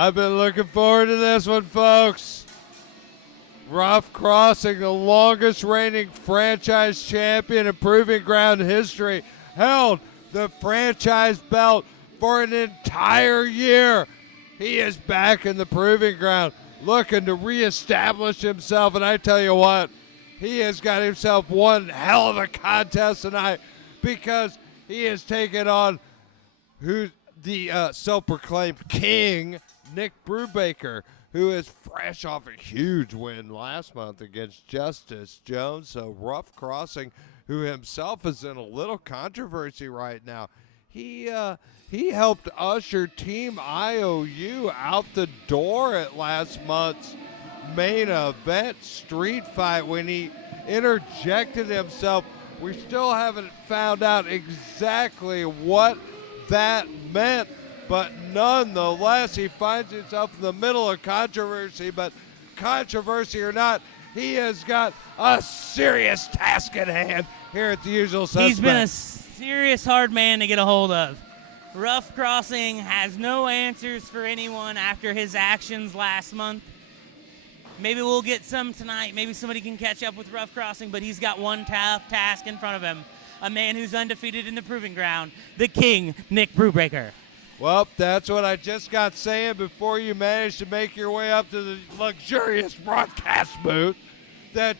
I've been looking forward to this one, folks. Ruff Crossing, the longest reigning franchise champion in Proving Ground history, held the franchise belt for an entire year. He is back in the Proving Ground, looking to reestablish himself, and I tell you what, he has got himself one hell of a contest tonight because he is taking on the self-proclaimed king, Nick Brubaker, who is fresh off a huge win last month against Justice Jones. So Ruff Crossing, who himself is in a little controversy right now, he helped usher Team IOU out the door at last month's main event street fight when he interjected himself. We still haven't found out exactly what that meant, but nonetheless, he finds himself in the middle of controversy. But controversy or not, he has got a serious task at hand here at the Usual Suspect. He's been a serious hard man to get a hold of. Ruff Crossing has no answers for anyone after his actions last month. Maybe we'll get some tonight. Maybe somebody can catch up with Ruff Crossing, but he's got one tough task in front of him. A man who's undefeated in the Proving Ground, the King, Nick Brubaker. Well, that's what I just got saying before you managed to make your way up to the luxurious broadcast booth, that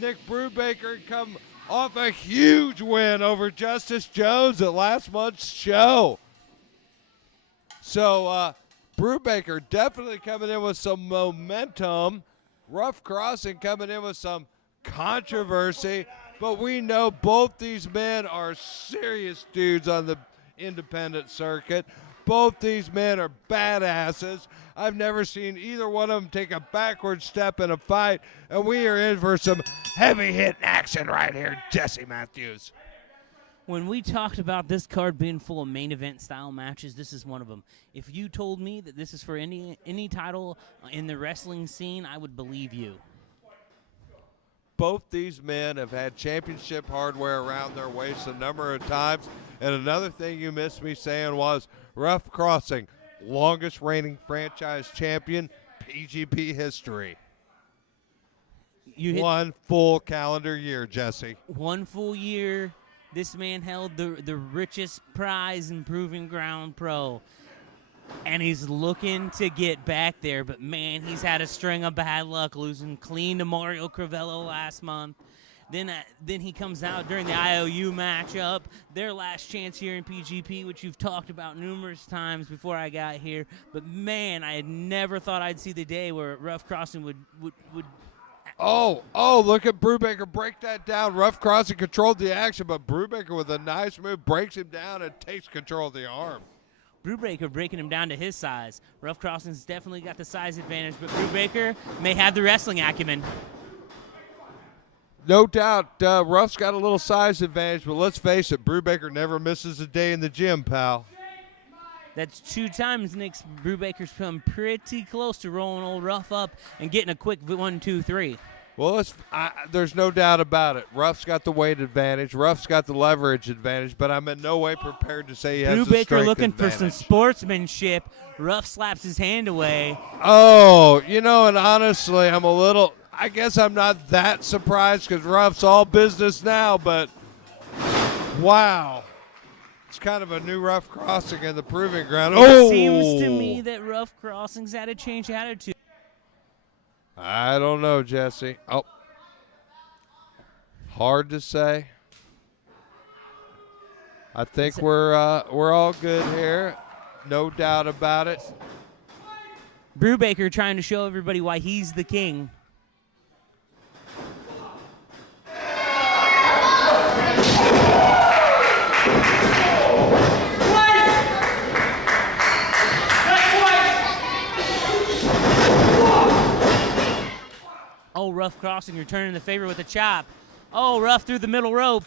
Nick Brubaker had come off a huge win over Justice Jones at last month's show. So Brubaker definitely coming in with some momentum. Ruff Crossing coming in with some controversy. But we know both these men are serious dudes on the independent circuit. Both these men are badasses. I've never seen either one of them take a backward step in a fight, and we are in for some heavy-hitting action right here, Jesse Matthews. When we talked about this card being full of main event style matches, this is one of them. If you told me that this is for any title in the wrestling scene, I would believe you. Both these men have had championship hardware around their waist a number of times. And another thing you missed me saying was Ruff Crossing, longest reigning franchise champion, PGP history. One full calendar year, Jesse. One full year. This man held the richest prize in Proving Ground Pro. And he's looking to get back there, but man, he's had a string of bad luck, losing clean to Mario Crivello last month. Then he comes out during the IOU matchup, their last chance here in PGP, which you've talked about numerous times before I got here. But man, I had never thought I'd see the day where Ruff Crossing would. Oh, look at Brubaker break that down. Ruff Crossing controlled the action, but Brubaker with a nice move breaks him down and takes control of the arm. Brubaker breaking him down to his size. Ruff Crossing's definitely got the size advantage, but Brubaker may have the wrestling acumen. No doubt, Ruff's got a little size advantage, but let's face it, Brubaker never misses a day in the gym, pal. That's 2 times Nick Brubaker's come pretty close to rolling old Ruff up and getting a quick 1, 2, 3. Well, there's no doubt about it. Ruff's got the weight advantage. Ruff's got the leverage advantage, but I'm in no way prepared to say he has the strength Brubaker looking advantage. for some sportsmanship. Ruff slaps his hand away. Oh, and honestly, I guess I'm not that surprised because Ruff's all business now, but wow. It's kind of a new Ruff Crossing in the Proving Ground. It seems to me that Ruff Crossing's had a change attitude. I don't know, Jesse. Oh, hard to say. I think we're all good here, no doubt about it. Brubaker trying to show everybody why he's the king. Oh, Ruff Crossing returning the favor with a chop. Oh, Ruff through the middle rope.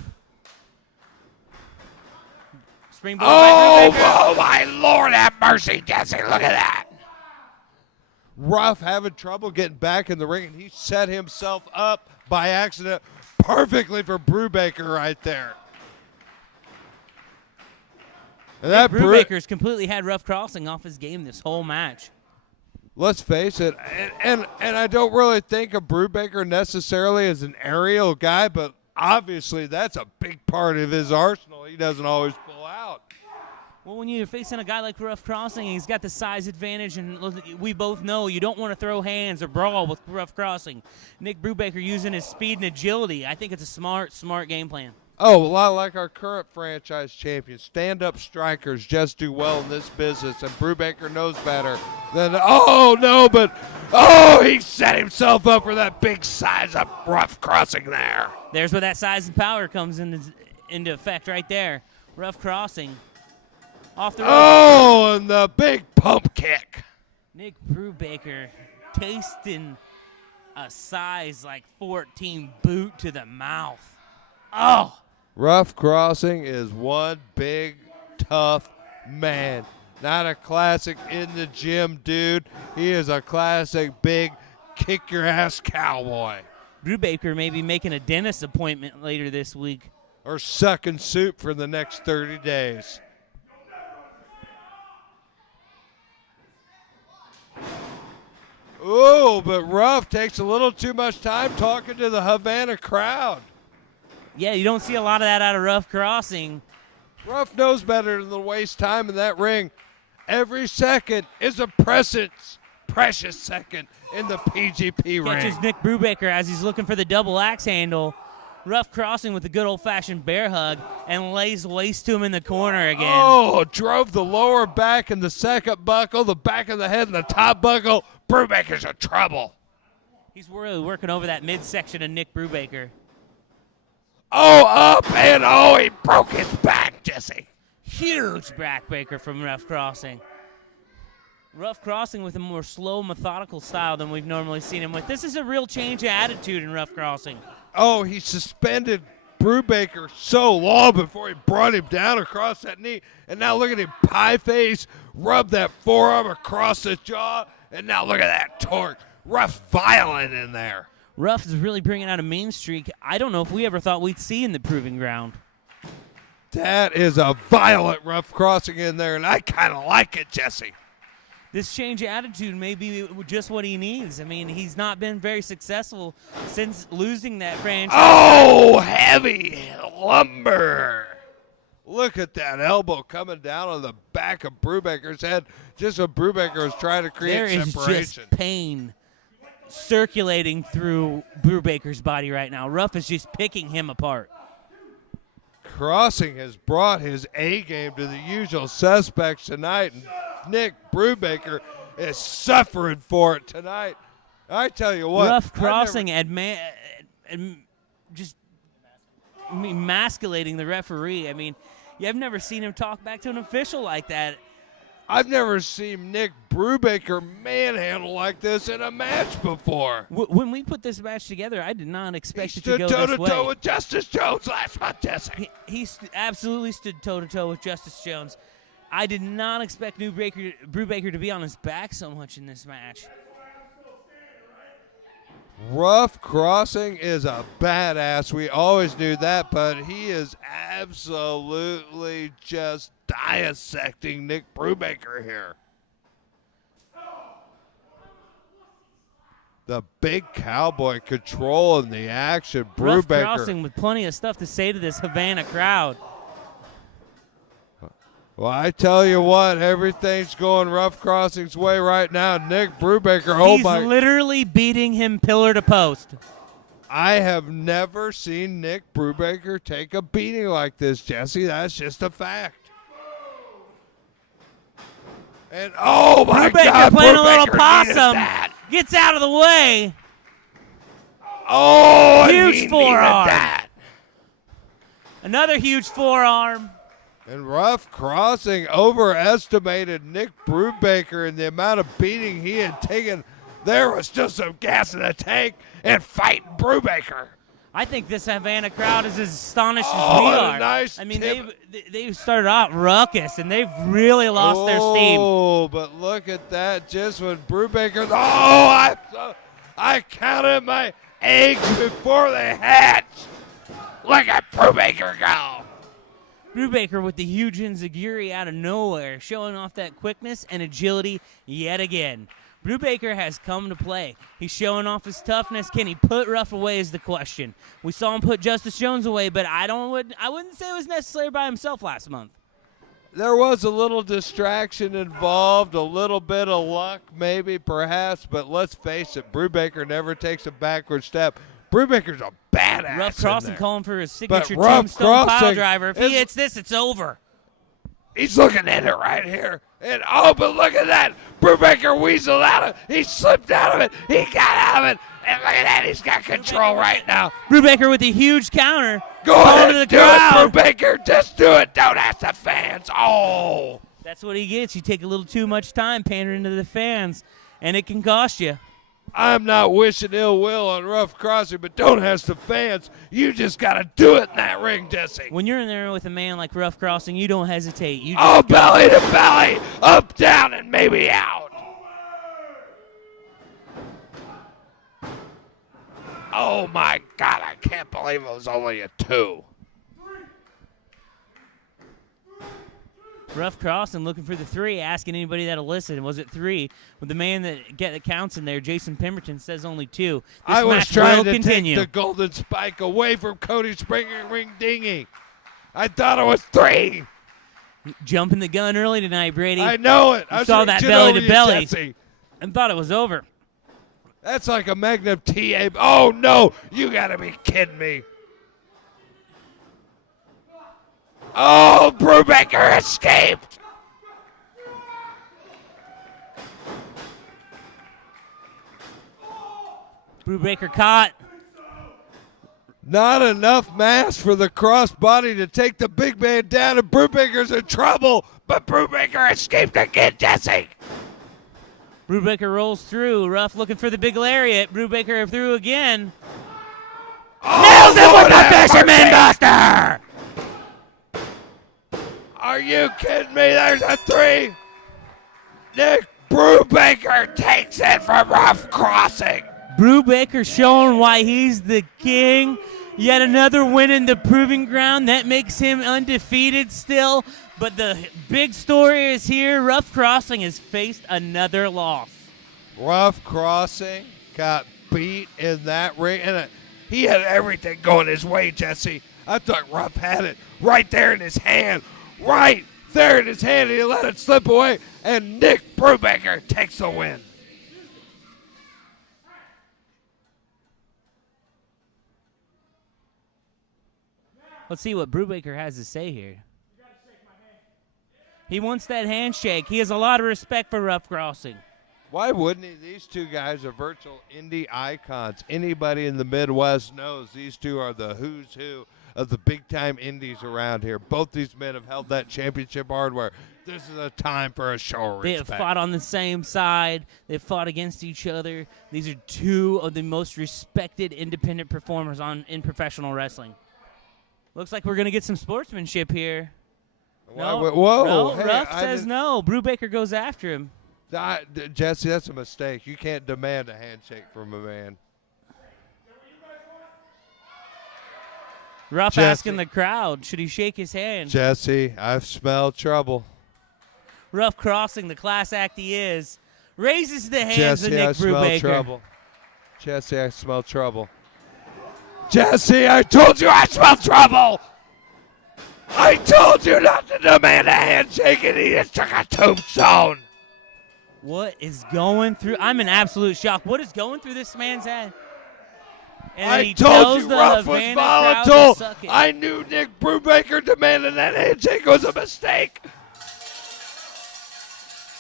Springboard by Brubaker. Oh, my Lord have mercy, Jesse. Look at that. Ruff having trouble getting back in the ring, and he set himself up by accident perfectly for Brubaker right there. And that Brubaker's completely had Ruff Crossing off his game this whole match. let's face it, and I don't really think of Brubaker necessarily as an aerial guy, but obviously that's a big part of his arsenal. He doesn't always pull out. Well, when you're facing a guy like Ruff Crossing, he's got the size advantage, and we both know you don't want to throw hands or brawl with Ruff Crossing. Nick Brubaker using his speed and agility. I think it's a smart game plan. Oh, a lot like our current franchise champion. Stand-up strikers just do well in this business, and Brubaker knows better than, he set himself up for that big size of Ruff Crossing there. There's where that size and power comes into effect right there. Ruff Crossing. Off the rope. And the big pump kick. Nick Brubaker tasting a size like 14 boot to the mouth. Oh! Ruff Crossing is one big, tough man. Not a classic in the gym dude. He is a classic big kick-your-ass cowboy. Brubaker may be making a dentist appointment later this week. Or sucking soup for the next 30 days. Ooh, but Ruff takes a little too much time talking to the Havana crowd. Yeah, you don't see a lot of that out of Ruff Crossing. Ruff knows better than to waste time in that ring. Every second is a precious second in the PGP ring. Catches Nick Brubaker as he's looking for the double axe handle. Ruff Crossing with a good old-fashioned bear hug and lays waste to him in the corner again. Oh, drove the lower back and the second buckle, the back of the head and the top buckle. Brubaker's in trouble. He's really working over that midsection of Nick Brubaker. Oh, up and he broke his back, Jesse. Huge backbreaker from Ruff Crossing. Ruff Crossing with a more slow, methodical style than we've normally seen him with. This is a real change of attitude in Ruff Crossing. Oh, he suspended Brubaker so long before he brought him down across that knee. And now look at him, pie face, rub that forearm across the jaw. And now look at that torque. Ruff violent in there. Ruff is really bringing out a mean streak I don't know if we ever thought we'd see in the Proving Ground. That is a violent Ruff Crossing in there, and I kind of like it, Jesse. This change of attitude may be just what he needs. I mean, he's not been very successful since losing that franchise. Oh, heavy lumber. Look at that elbow coming down on the back of Brubaker's head, just when Brubaker was trying to create separation. There is just pain circulating through Brubaker's body right now. Ruff is just picking him apart. Crossing has brought his A game to the usual suspects tonight, and Nick Brubaker is suffering for it tonight. I tell you what. Ruff Crossing just emasculating the referee. I mean, I've never seen him talk back to an official like that. I've never seen Nick Brubaker manhandle like this in a match before. When we put this match together, I did not expect it to go this way. He stood toe-to-toe with Justice Jones last month, Jesse. He absolutely stood toe-to-toe with Justice Jones. I did not expect Brubaker to be on his back so much in this match. Ruff Crossing is a badass. We always knew that, but he is absolutely just dissecting Nick Brubaker here. The big cowboy controlling the action. Ruff Brubaker. Crossing with plenty of stuff to say to this Havana crowd. Well, I tell you what, everything's going Ruff Crossing's way right now. Nick Brubaker, He's literally beating him pillar to post. I have never seen Nick Brubaker take a beating like this, Jesse. That's just a fact. And oh my God, playing a little Brubaker possum. Gets out of the way. Oh, huge forearm. Another huge forearm. And Ruff Crossing overestimated Nick Brubaker and the amount of beating he had taken. There was just some gas in the tank and fighting Brubaker. I think this Havana crowd is as astonished as we are. Nice I mean, they've started out ruckus, and they've really lost their steam. Oh, but look at that. Just when Brubaker, I counted my eggs before they hatched. Look at Brubaker go. Brubaker with the huge enziguri out of nowhere, showing off that quickness and agility yet again. Brubaker has come to play. He's showing off his toughness. Can he put Ruff away is the question. We saw him put Justice Jones away, but I wouldn't say it was necessary by himself last month. There was a little distraction involved, a little bit of luck maybe, perhaps, but let's face it, Brubaker never takes a backward step. Brubaker's a badass. Ruff Crossing calling for his But signature Ruff tombstone pile Crossing driver. If he hits this, it's over. He's looking at it right here. And oh, but look at that. Brubaker weaseled out of it. He slipped out of it. He got out of it. And look at that. He's got control right now. Brubaker with a huge counter. Go ahead and do it, Brubaker. Just do it. Don't ask the fans. Oh. That's what he gets. You take a little too much time pandering to the fans, and it can cost you. I'm not wishing ill will on Ruff Crossing, but don't ask the fans. You just got to do it in that ring, Jesse. When you're in there with a man like Ruff Crossing, you don't hesitate. You just belly to belly, up, down, and maybe out. Oh, my God. I can't believe it was only a 2. Ruff Crossing looking for the 3, asking anybody that'll listen. Was it 3? With the man that counts in there, Jason Pemberton, says only 2. I was trying to take the golden spike away from Cody Springer Ring Dingy. I thought it was 3. Jumping the gun early tonight, Brady. I know it. I saw that belly to belly and thought it was over. That's like a Magnum TA. Oh, no. You got to be kidding me. Oh, Brubaker escaped. Brubaker caught. Not enough mass for the crossbody to take the big man down, and Brubaker's in trouble, but Brubaker escaped again, Jesse. Brubaker rolls through. Ruff looking for the big lariat. Brubaker through again. Oh, nails him with the Fisherman Buster! Are you kidding me? There's a 3. Nick Brubaker takes it from Ruff Crossing. Brubaker showing why he's the king. Yet another win in the proving ground. That makes him undefeated still. But the big story is here. Ruff Crossing has faced another loss. Ruff Crossing got beat in that ring. And he had everything going his way, Jesse. I thought Ruff had it right there in his hand. Right there in his hand. He let it slip away. And Nick Brubaker takes the win. Let's see what Brubaker has to say here. He wants that handshake. He has a lot of respect for Ruff Crossing. Why wouldn't he? These two guys are virtual indie icons. Anybody in the Midwest knows these two are the who's who of the big-time indies around here. Both these men have held that championship hardware. This is a time for a show of respect. They have fought on the same side. They've fought against each other. These are two of the most respected independent performers in professional wrestling. Looks like we're going to get some sportsmanship here. Whoa. No, hey, Ruff says no. Brubaker goes after him. Jesse, that's a mistake. You can't demand a handshake from a man. Ruff asking the crowd, should he shake his hand? Jesse, I've smelled trouble. Ruff Crossing, the class act he is, raises the hands of Nick Brubaker. Smell trouble. Jesse, I smell trouble. Jesse, I told you I smell trouble. I told you not to demand a handshake, and he just took a tombstone. What is going through? I'm in absolute shock. What is going through this man's head? And I told you Ruff was volatile. I knew Nick Brubaker demanding that handshake was a mistake.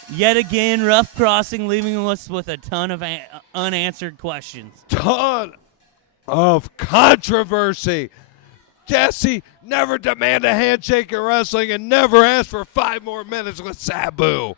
Yet again, Ruff Crossing leaving us with a ton of unanswered questions. Ton of controversy. Jesse, never demand a handshake in wrestling and never ask for 5 more minutes with Sabu.